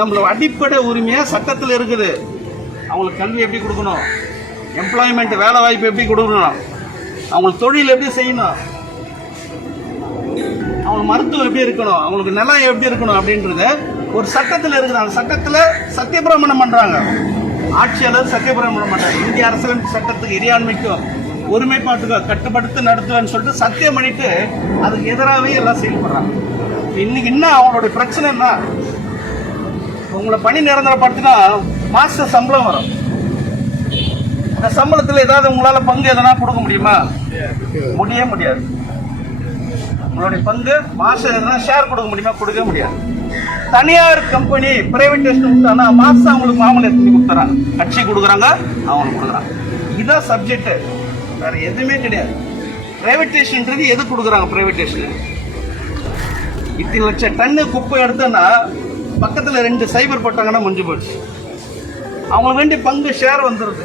நம்மளோட அடிப்படை உரிமையாக சட்டத்தில் இருக்குது. அவங்களுக்கு கல்வி எப்படி கொடுக்கணும்? எம்ப்ளாய்மெண்ட் வேலை வாய்ப்பு எப்படி கொடுக்கணும்? அவங்களுக்கு தொழில் எப்படி செய்யணும்? அவங்க மருத்துவம் எப்படி இருக்கணும்? அவங்களுக்கு நிலம் எப்படி இருக்கணும் அப்படின்றது ஒரு சட்டத்தில் இருக்குது. அந்த சட்டத்தில் சத்தியபிரமணம் பண்ணுறாங்க ஆட்சியாளர் சத்தியபிரமணம் பண்ணுறாங்க இந்திய அரசியலமைப்பு சட்டத்துக்கு இறையாண்மைக்கும் ஒருமைப்பாட்டுக்கும் கட்டுப்படுத்தி நடத்துவேன்னு சொல்லிட்டு சத்தியம் பண்ணிட்டு அதுக்கு எதிராகவே எல்லாம் செயல்படுறாங்க. இன்னைக்கு என்ன அவங்களுடைய பிரச்சனை என்ன? உங்களை பணி நிரந்தரப்படுத்தினா மாச சம்பளம் வரும். அந்த சம்பளத்தில் ஏதாவது உங்களால் பங்கு எதனா கொடுக்க முடியுமா? முடிய முடியாது. உங்களுடைய பங்கு மாசம் எதனா ஷேர் கொடுக்க முடியுமா? கொடுக்க முடியாது. தனியார் கம்பெனி பிரைவேட்டேஷன் விட்டானா மாசம் அவங்களுக்கு மாமலை எடுத்து கொடுத்துறாங்க. கட்சி கொடுக்குறாங்க அவங்களுக்கு கொடுக்குறாங்க. இதுதான் சப்ஜெக்ட் வேற எதுவுமே கிடையாது. பிரைவேட்டேஷன்ன்றது எது கொடுக்குறாங்க பிரைவேட்டேஷன் இத்தனை லட்சம் டன்னு குப்பை எடுத்தோன்னா பக்கத்தில் ரெண்டு சைபர் போட்டாங்கன்னா முடிஞ்சு போச்சு அவங்களுக்கு வேண்டிய பங்கு ஷேர் வந்துடுது